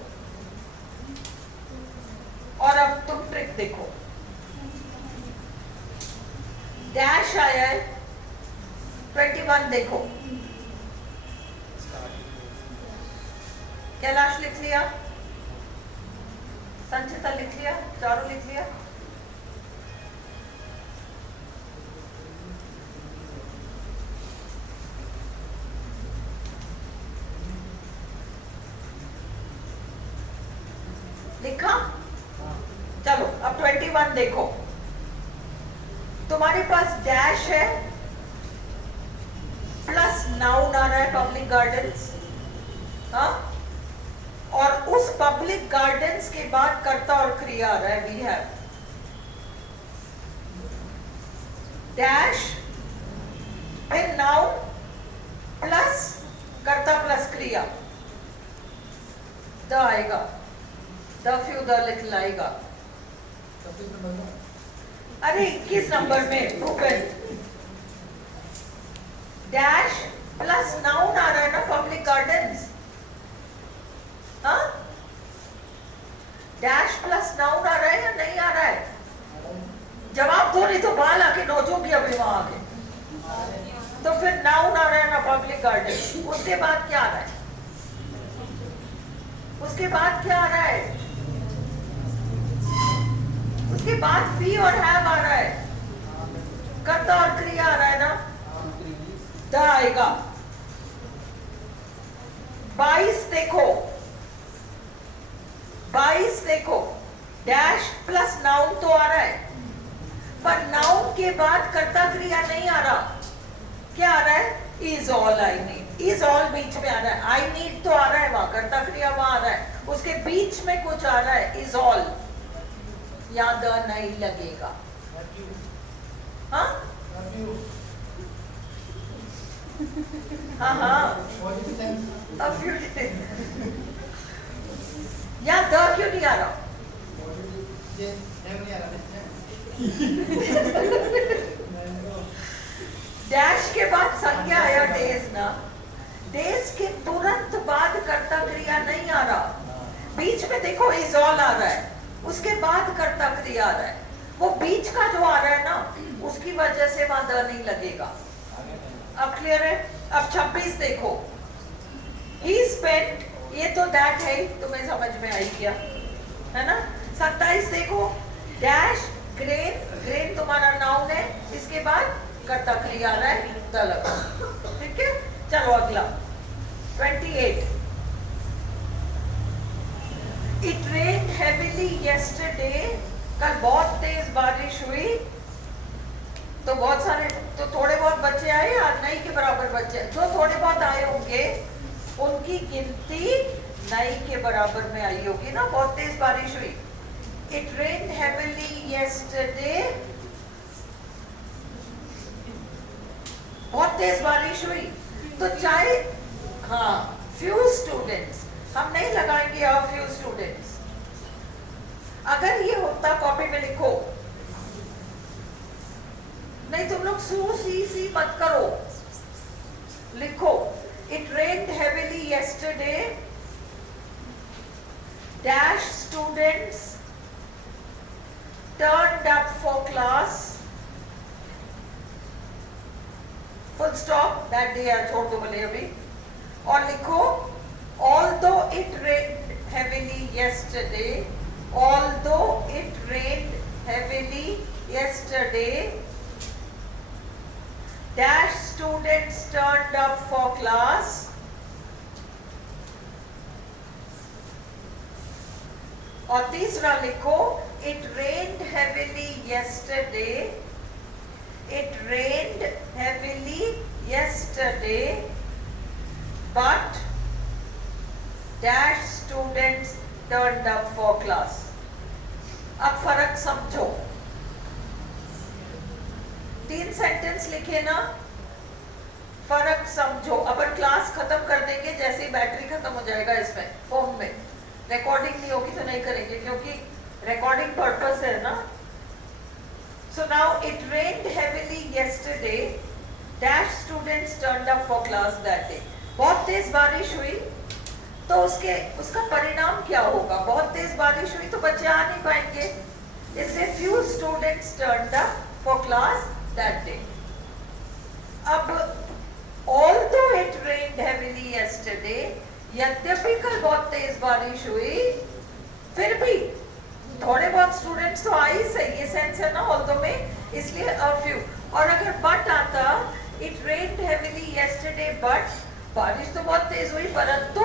और अब तुम ट्रिक देखो। डैश आया है, 21 देखो। कैलाश लिख लिया, संचिता लिख लिया, चारों लिख लिया। लिखा? चलो अब 21 देखो। तुम्हारे पास डैश है प्लस नाउन आ रहा है पब्लिक गार्डन्स, हाँ, और उस पब्लिक गार्डन्स के बाद कर्ता और क्रिया आ रहा है। वी हैव डैश फिर नाउन प्लस कर्ता प्लस क्रिया, द आएगा, द फ्यू द लिटिल आएगा। अरे 21 नंबर में प्रूवन डैश प्लस नाउन आ रहा है ना पब्लिक गार्डन्स, हाँ, डैश प्लस नाउन आ रहा है या नहीं आ रहा है? जवाब दो, नहीं तो बाल आके नोचोगी अभी वहां आके। तो फिर नाउन आ रहा है ना पब्लिक गार्डन, उसके बाद क्या आ रहा है? उसके बाद क्या आ रहा है? उसके बाद फी और हैव आ रहा है, कर्ता और क्रिया आ रहा है ना, द आएगा। 22 देखो, 22 देखो, डैश प्लस नाउन तो आ रहा है, पर नाउन के बाद कर्ता क्रिया नहीं आ रहा। क्या आ रहा है? Is all I need, is all बीच में आ रहा है, आई नीड तो आ रहा है वहां, कर्ता क्रिया वहां आ रहा है, उसके बीच में कुछ आ रहा है, इज ऑल, यहां द नहीं लगेगा। हाँ हाँ हाँ, यहाँ द क्यों नहीं आ रहा? डैश के बाद संज्ञा आया डेज ना, डेज के तुरंत बाद कर्ता क्रिया नहीं आ रहा, बीच में देखो इज ऑल आ रहा है, उसके बाद कर्ता क्रिया आ रहा है, वो बीच का जो आ रहा है ना उसकी वजह से वहां द नहीं लगेगा। अब क्लियर है? अब 26 देखो, ही स्पेंट, ये तो दैट है ही, तुम्हें समझ में आई क्या, है ना। 27 देखो, डैश ग्रेन, ग्रेन तुम्हारा नाउन है, इसके बाद कर्ता क्रिया आ रहा है, द लगा, ठीक है। चलो अगला 28, इट रेन्ड हेवीली यस्टरडे, कल बहुत तेज बारिश हुई, तो बहुत सारे, तो थोड़े बहुत बच्चे आए, आज नहीं के बराबर बच्चे, जो थोड़े बहुत आए होंगे उनकी गिनती नहीं के बराबर में आई होगी ना, बहुत तेज बारिश हुई। इट रेन्ड हेवीली यस्टरडे, बहुत तेज बारिश हुई, तो चाहे, हाँ, फ्यू स्टूडेंट्स, हम नहीं लगाएंगे अ फ्यू स्टूडेंट्स। अगर ये होता, कॉपी में लिखो, नहीं तुम लोग सू सी सी मत करो, लिखो it rained heavily yesterday, dash students turned up for class, full stop, that day छोड़ दो भले अभी, और लिखो although it rained heavily yesterday. Although it rained heavily yesterday, dash students turned up for class. और तीसरा लिखो, it rained heavily yesterday. It rained heavily yesterday, but dash students turned up for class. अब फर्क समझो. 3 sentence लिखे ना, फर्क समझो. अब क्लास खत्म कर देंगे जैसे ही बैटरी खत्म हो जाएगा इसमें फोन में. रिकॉर्डिंग नहीं होगी तो नहीं करेंगे क्योंकि रिकॉर्डिंग पर्पस है ना. So now it rained heavily yesterday. Dash students turned up for class that day. बहुत तेज बारिश हुई तो उसका परिणाम क्या होगा? बहुत तेज बारिश हुई तो बच्चे आ नहीं पाएंगे, इसलिए few students turned up for class that day. अब although it rained heavily yesterday, यद्यपि कल बहुत तेज बारिश हुई, फिर भी थोड़े बहुत स्टूडेंट्स तो आ ही सही. ये सेंस है ना ऑल्दो में, इसलिए अ फ्यू. और अगर बट आता, it rained heavily yesterday but, बारिश तो बहुत तेज हुई परंतु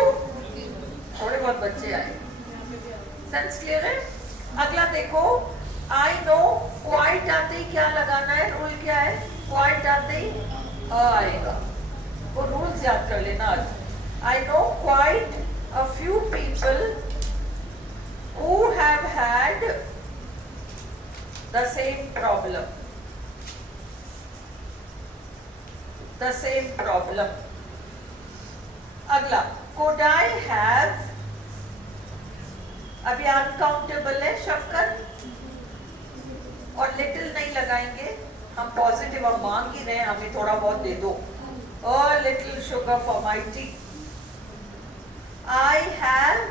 थोड़े बहुत बच्चे आए. सेंस क्लियर है? अगला देखो, आई नो क्वाइट आते ही क्या लगाना है, रूल क्या है? क्वाइट आते ही आएगा, वो रूल्स याद कर लेना आज. I know quite a few people who have had the same problem. The same problem. अगला, could I have, अभी अनकाउंटेबल है शक्कर और लिटिल नहीं लगाएंगे हम. पॉजिटिव हम मांग ही रहे हैं, हमें थोड़ा बहुत दे दो. A little sugar for my tea. I have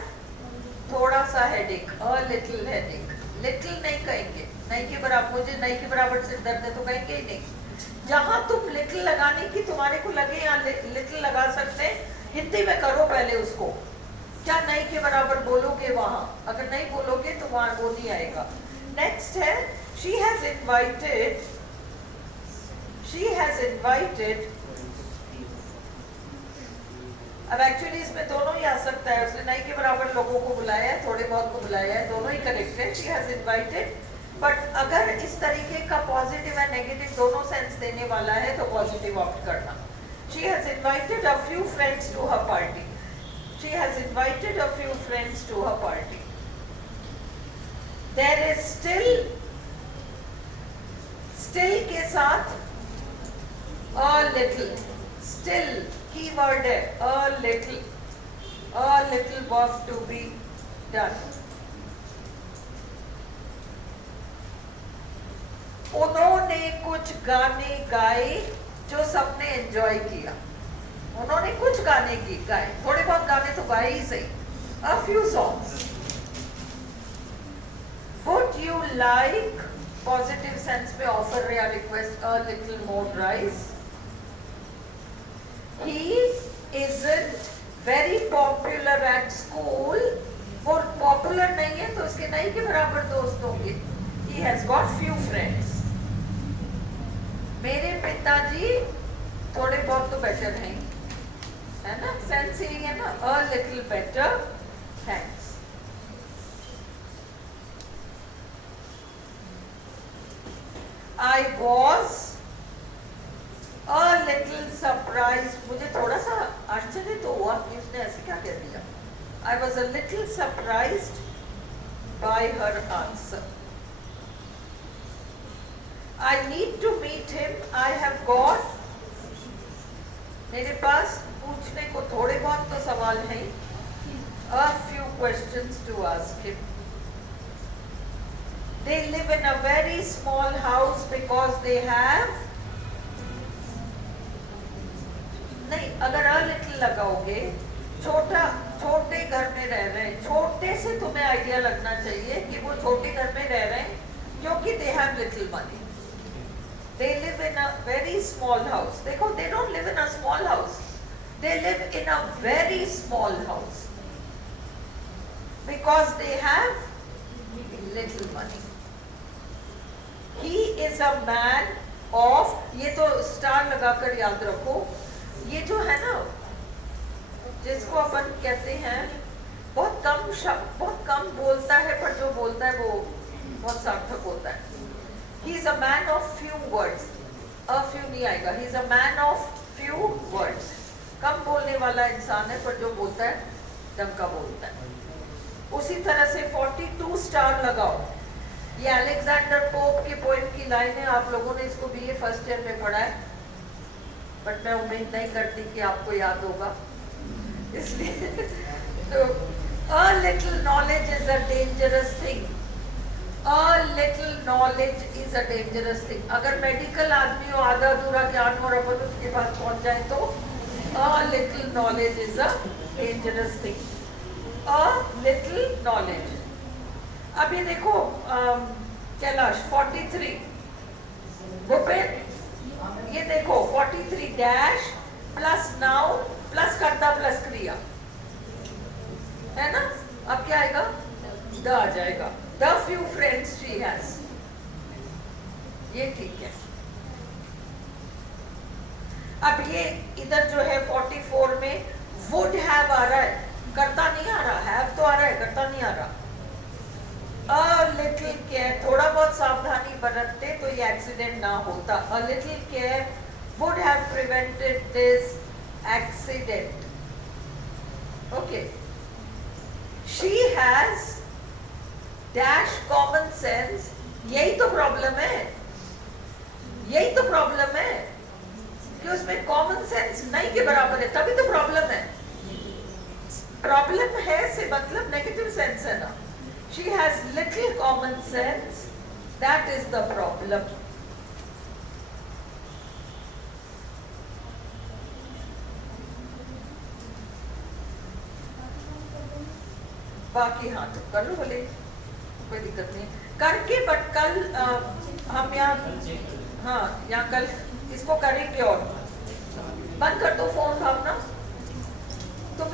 थोड़ा सा headache, a little headache. Little नहीं कहेंगे, नहीं के बराबर. मुझे नहीं के बराबर से दर्द है तो कहेंगे ही नहीं. जहां तुम लिटिल लगाने की तुम्हारे को लगे या लिटिल लगा सकते हैं, हिंदी में करो पहले उसको. क्या नहीं के बराबर बोलोगे वहां? अगर नहीं बोलोगे तो वहां वो नहीं आएगा. नेक्स्ट है, शी हैज इनवाइटेड. अब एक्चुअली इसमें दोनों ही आ सकता है, उसने नहीं के बराबर लोगों को बुलाया है, थोड़े बहुत को बुलाया है, दोनों ही करेक्ट है. She has invited. बट अगर इस तरीके का पॉजिटिव एंड नेगेटिव दोनों सेंस देने वाला है तो पॉजिटिव ऑप्ट करना. She has invited a few friends to her party. She has invited a few friends to her party. There is still के साथ अ लिटिल. स्टिल कीवर्ड है, a little work to be done. उन्होंने कुछ गाने गाए जो सबने enjoy किया. उन्होंने कुछ गाने गाए, थोड़े बहुत गाने तो गाए ही सही. A few songs. Would you like, positive sense में ऑफर या request, a little more rice. He isn't very popular at school. वो पॉपुलर नहीं है तो उसके नहीं के बराबर दोस्त होंगे. He has got few friends. मेरे पिताजी थोड़े बहुत तो बेटर हैं, है ना? सेंस ही है ना, a little better. Thanks. I was a little surprised. मुझे थोड़ा सा आश्चर्य तो हुआ कि उसने ऐसे क्या कह दिया. I was a little surprised by her answer. I need to meet him. I have got, मेरे पास पूछने को थोड़े बहुत तो सवाल हैं. A few questions to ask him. They live in a very small house because they have, नहीं, अगर a little लगाओगे, छोटे घर में रह रहे हैं. छोटे से तुम्हें आइडिया लगना चाहिए कि वो छोटे घर में रह रहे हैं क्योंकि they have little money. They live in a very small house. देखो, they don't live in a small house. They live in a very small house. because they have little money. He is a man of, ये तो star लगाकर याद रखो, ये जो है ना जिसको अपन कहते हैं बहुत कम शब्द, बहुत कम बोलता है, पर जो बोलता है वो बहुत सार्थक होता है. He is a man of few words. A few नहीं आएगा. He is a man of few words. कम बोलने वाला इंसान है, पर जो बोलता है ढंग का बोलता है. उसी तरह से 42 स्टार लगाओ. ये अलेक्जेंडर पोप की पोएम की लाइन है. आप लोगों ने इसको बीए फर्स्ट ईयर में पढ़ा है, बट मैं उम्मीद नहीं करती कि आपको याद होगा, इसलिए तो a little knowledge is a dangerous thing. A little knowledge is a dangerous thing. अगर मेडिकल आदमी हो, आधा अधूरा ज्ञान और अपन उसके पास पहुंच जाए तो a little knowledge is a dangerous thing. A little knowledge. अभी देखो कैलाश 43 भूपेन, ये देखो 43 डैश प्लस नाउन प्लस कर्ता प्लस क्रिया है ना. अब क्या आएगा? द आ जाएगा. The few friends she has. ये ठीक है. अब ये इधर जो है 44 में वुड हैव आ रहा है, कर्ता नहीं आ रहा. हैव तो आ रहा है, कर्ता नहीं आ रहा. A little care, थोड़ा बहुत सावधानी बरतते तो ये एक्सीडेंट ना होता. A little care would have prevented this accident. Okay. She has dash common sense. यही तो प्रॉब्लम है, यही तो प्रॉब्लम है कि उसमें कॉमन सेंस नहीं के बराबर है, तभी तो प्रॉब्लम है. प्रॉब्लम है से मतलब नेगेटिव सेंस है ना. She has little common sense. That is the problem. बाकी हाँ तो कर लो भले, कोई दिक्कत नहीं करके. बट कल हम यहाँ, हाँ यहाँ कल इसको करेंगे. और बंद कर दो फोन भावना.